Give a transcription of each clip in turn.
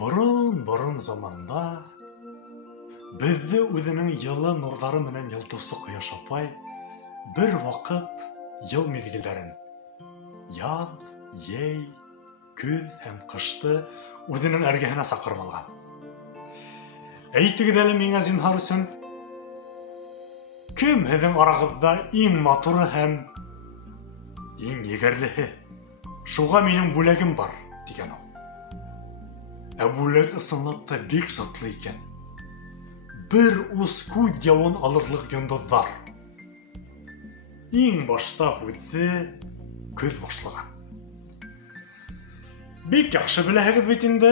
Борын заманда безне үзенең йылы нурлары менән йылтыусы Кояш апай бер вакыт ел мизгелләрен яз, йәй, көз һәм кышты үзенең эргәһенә сакырып алган. Әйтегез әле миңа зинһар өчен, кем һеҙҙең арағыҙҙа иң матуры һәм иң егәрлеһе? Шуға минең бүләгем бар, дигән ул. Ә бүләк ысынлап та бик затлы икән. Бер ус күҙ яуын алырлыҡ йондоҙҙар. Иң башта һүҙҙе көҙ башлаған. Бик яҡшы беләһегеҙ бит инде,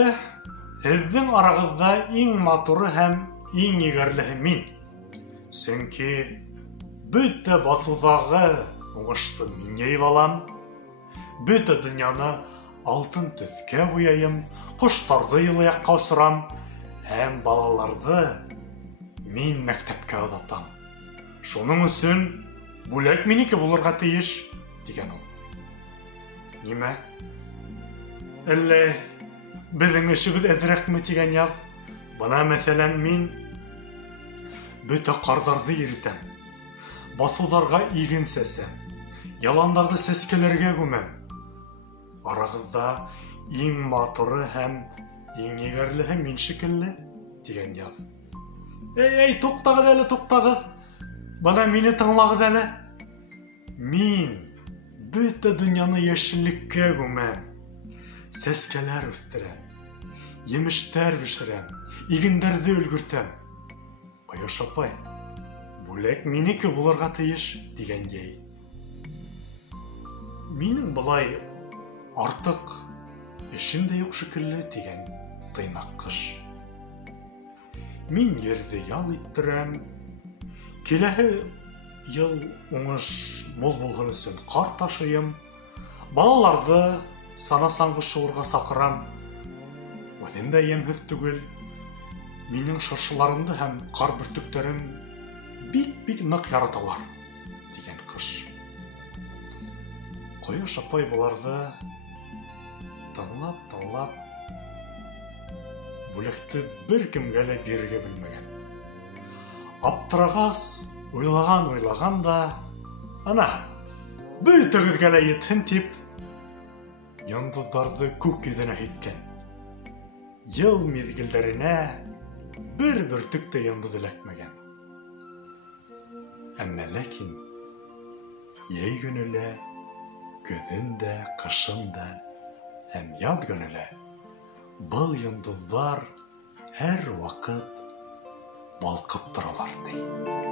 һеҙҙең арағыҙҙа иң матуры һәм иң егәрлеһе мин. Сөнки бөтә баҫыуҙағы уңышты мин йыйып алам, бөтә донъяны алтын төҫкә буяйым, ҡоштарҙы йылы яҡҡа осорам, һәм балаларҙы мин мәктәпкә оҙатам. Шуның өсөн бүләк минеке булырға тейеш, дигән ул. Нимә? Әллә беҙҙең эшебеҙ әҙерәкме тигән яҙ? Бына мәҫәлән мин бөтә ҡарҙарҙы иретәм, баҫыуҙарға иген сәсәм, яландарҙы сәскәләргә күмәм. Арағыҙҙа иң матуры һәм иң егәрлеһе мин шикелле, тигән яҙ. Эй, туҡтағыҙ әле, туҡтағыҙ. Бына мине тыңлағыҙ әле. Мин бөтә донъяны йәшеллеккә күмәм, сәскәләр үҫтерәм, емештәр бешерәм, игендәрҙе өлгөртәм. Кояш апай, бүләк минеке булырға тейеш, дигән йәй. Минең былай артыҡ эшем дә юҡ шикелле, тигән тыйнаҡ ҡыш. Мин ерҙе ял иттерәм, киләһе йыл уңыш мул булһын өсөн ҡар ташыйым, балаларҙы сана саңғы шыуырға саҡырам. Үҙем дә йәмһеҙ түгел, минең шыршыларымды һәм ҡар бөртөктәрен бик ныҡ яраталар, дигән ҡыш. Кояш апай быларҙы тыңлап, бүләкте бер кемгә лә бирергә белмәгән. Аптырағас, уйлаған да, ана, бөтәгеҙгә лә етһен тип, йондоҙҙарҙы күк йөҙөнә һиткән. Йыл миҙгелдәренә бер бөртөк тә йондоҙ эләкмәгән. Әммә ләкин йәй көнө лә, көҙөн дә, ҡышын да һәм яҙ көнө лә был йондоҙҙар һәр ваҡыт балҡып торалар, ти.